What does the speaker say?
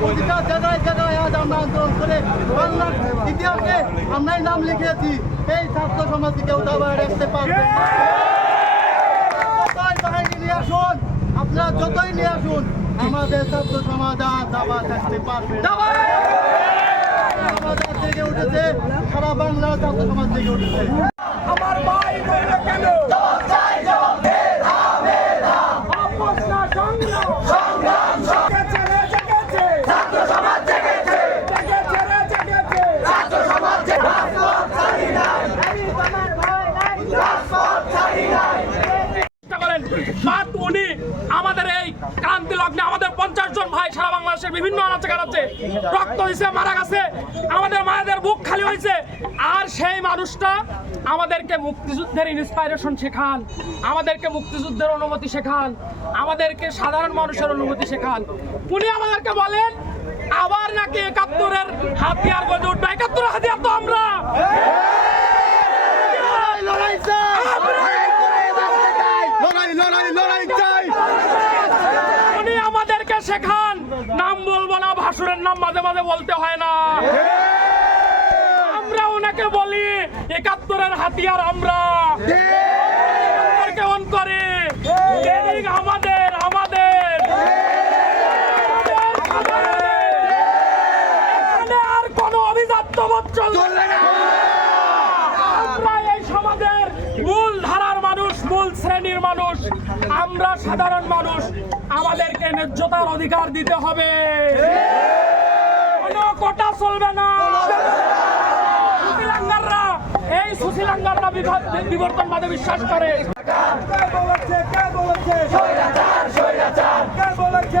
প্রতিটা জায়গায় জায়গায় আজ আমরা আন্দোলন করে বাংলার ইতিহাসে আমরাই নাম লিখিয়েছি এই ছাত্র সমাজ কেউ রাখতে পারবে নিয়ে আসুন আপনারা যতই নিয়ে আসুন আমাদের ছাত্র আর দাবা থাকতে পারবে থেকে উঠেছে সারা বাংলার ছাত্র সমাজ থেকে উঠেছে আমার ভাই কেন উনি আমাদের এই ক্রান্তি লগ্নে আমাদের পঞ্চাশ জন ভাই সারা বাংলাদেশের বিভিন্ন আনাচে কানাচে রক্ত দিছে, মারা গেছে। আমাদের মায়েদের বুক হয়েছে। আর সেই মানুষটা আমাদেরকে মুক্তিযুদ্ধের ইন্সপাইরেশন শেখান। আমাদেরকে মুক্তিযুদ্ধের অনুমতি শেখান। আমাদেরকে সাধারণ মানুষের অনুমতি শেখান। উনি আমাদেরকে বলেন আবার নাকি একাত্তরের হাতিয়ার গজে উঠবে? একাত্তরের হাতিয়ার তো আমরা। উনি আমাদেরকে শেখান। নাম বলব না ভাসুরের নাম মাঝে মাঝে বলতে হয় না। একাত্তরের হাতিয়ার আমরা। কেমন করে। আমাদের আমাদের। আর কোনো অভিজাত্য চলবে না। আমরা এই সমাজের মূল ধারার মানুষ মূল শ্রেণির মানুষ। আমরা সাধারণ মানুষ। আমাদেরকে ন্যায্যতার অধিকার দিতে হবে। কোনো কোটা চলবে না। তেলেঙ্গানা বিবর্তনবাদে বিশ্বাস করে। কে বলেছে কে বলেছে? কে বলেছে